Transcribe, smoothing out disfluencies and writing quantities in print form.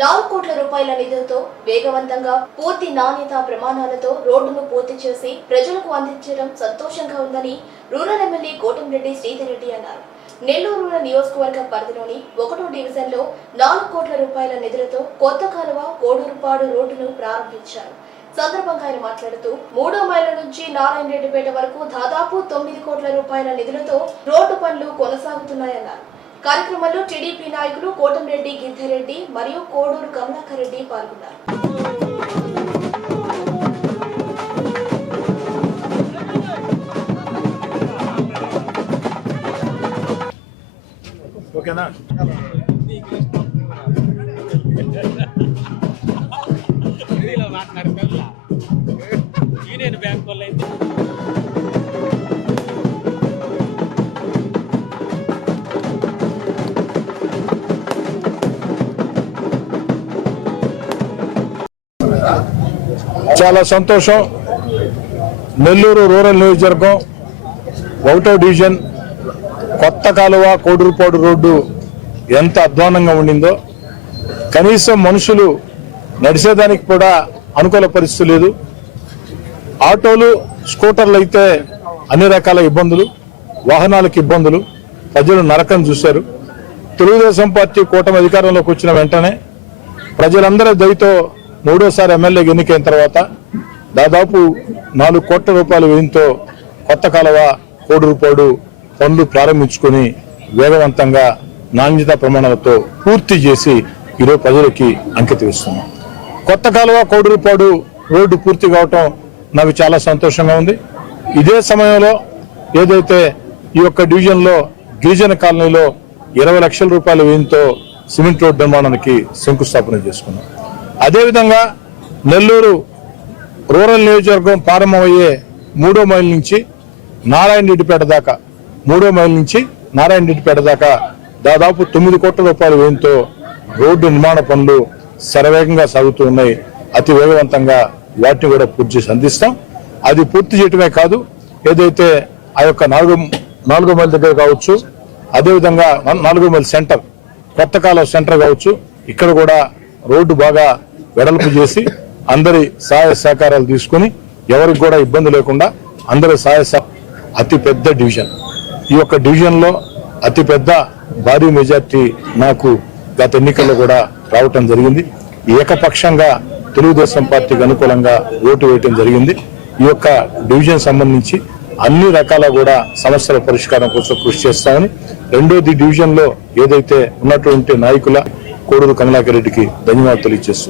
4 కోట్ల రూపాయల నిధులతో వేగవంతంగా పూర్తి నాణ్యత ప్రమాణాలతో రోడ్డును పూర్తి చేసి ప్రజలకు అందించడం సంతోషంగా ఉందని రూరల్ ఎమ్మెల్యే కోటంరెడ్డి శ్రీధర్ రెడ్డి అన్నారు. నెల్లూరు రూరల్ నియోజకవర్గ పరిధిలోని 1వ డివిజన్లో 4 కోట్ల రూపాయల నిధులతో కొత్త కాలువ కోడూరుపాడు రోడ్డును ప్రారంభించారు. సందర్భంగా ఆయన మాట్లాడుతూ 3వ మైలు నుంచి నారాయణరెడ్డిపేట వరకు దాదాపు 9 కోట్ల రూపాయల నిధులతో రోడ్డు పనులు కొనసాగుతున్నాయన్నారు. కార్యక్రమంలో టీడీపీ నాయకులు కోటంరెడ్డి గిద్దరెడ్డి మరియు కోడూరు కమలాకర్ రెడ్డి పాల్గొన్నారు. ఓకేనా? యూనియన్ బ్యాంక్ వాళ్ళు అయితే చాలా సంతోషం. నెల్లూరు రూరల్ నియోజకవర్గం 1వ డివిజన్ కొత్త కాలువ కోడూరుపాడు రోడ్డు ఎంత అధ్వానంగా ఉండిందో, కనీసం మనుషులు నడిచేదానికి కూడా అనుకూల పరిస్థితి లేదు. ఆటోలు స్కూటర్లు అయితే అన్ని రకాల ఇబ్బందులు, వాహనాలకు ఇబ్బందులు, ప్రజలు నరకం చూశారు. తెలుగుదేశం పార్టీ కూటమి అధికారంలోకి వచ్చిన వెంటనే ప్రజలందరి దయతో 3వసారి ఎమ్మెల్యేగా ఎన్నికైన తర్వాత దాదాపు 4 కోట్ల రూపాయల వ్యయంతో కొత్త కాలువ కోడూరుపాడు పనులు ప్రారంభించుకుని వేగవంతంగా నాణ్యతా ప్రమాణాలతో పూర్తి చేసి ఈరోజు ప్రజలకి అంకితం ఇస్తున్నాం. కొత్త కాలువ కోడూరుపాడు రోడ్డు పూర్తి కావటం నాకు చాలా సంతోషంగా ఉంది. ఇదే సమయంలో ఏదైతే ఈ యొక్క డివిజన్లో గిరిజన కాలనీలో 20 లక్షల రూపాయల వ్యయంతో సిమెంట్ రోడ్డు నిర్మాణానికి శంకుస్థాపన చేసుకున్నాం. అదేవిధంగా నెల్లూరు రూరల్ నియోజకవర్గం ప్రారంభమయ్యే 3వ మైల్ నుంచి నారాయణరెడ్డిపేట దాకా 3వ మైల్ నుంచి నారాయణరెడ్డిపేట దాకా దాదాపు 9 కోట్ల రూపాయల వ్యయంతో రోడ్డు నిర్మాణ పనులు శరవేగంగా సాగుతూ ఉన్నాయి. అతి వేగవంతంగా వాటిని కూడా పూర్తి చేసి అందిస్తాం. అది పూర్తి చేయటమే కాదు, ఏదైతే ఆ యొక్క 4వ మైల్ దగ్గర కావచ్చు, అదేవిధంగా 4వ మైల్ సెంటర్ కొత్త కాలువ సెంటర్ కావచ్చు, ఇక్కడ కూడా రోడ్డు బాగా వెడల్పు చేసి అందరి సహాయ సహకారాలు తీసుకుని ఎవరికి కూడా ఇబ్బంది లేకుండా అందరి అతి పెద్ద డివిజన్. ఈ యొక్క డివిజన్లో అతి పెద్ద భారీ మెజార్టీ నాకు గత ఎన్నికల్లో కూడా రావటం జరిగింది. ఏకపక్షంగా తెలుగుదేశం పార్టీకి అనుకూలంగా ఓటు వేయటం జరిగింది. ఈ యొక్క డివిజన్ సంబంధించి అన్ని రకాల కూడా సమస్యల పరిష్కారం కోసం కృషి చేస్తామని, 2వ డివిజన్ లో ఏదైతే ఉన్నటువంటి నాయకుల కోడూరు కమలాకర్ రెడ్డికి ధన్యవాదాలు తెలియజేస్తూ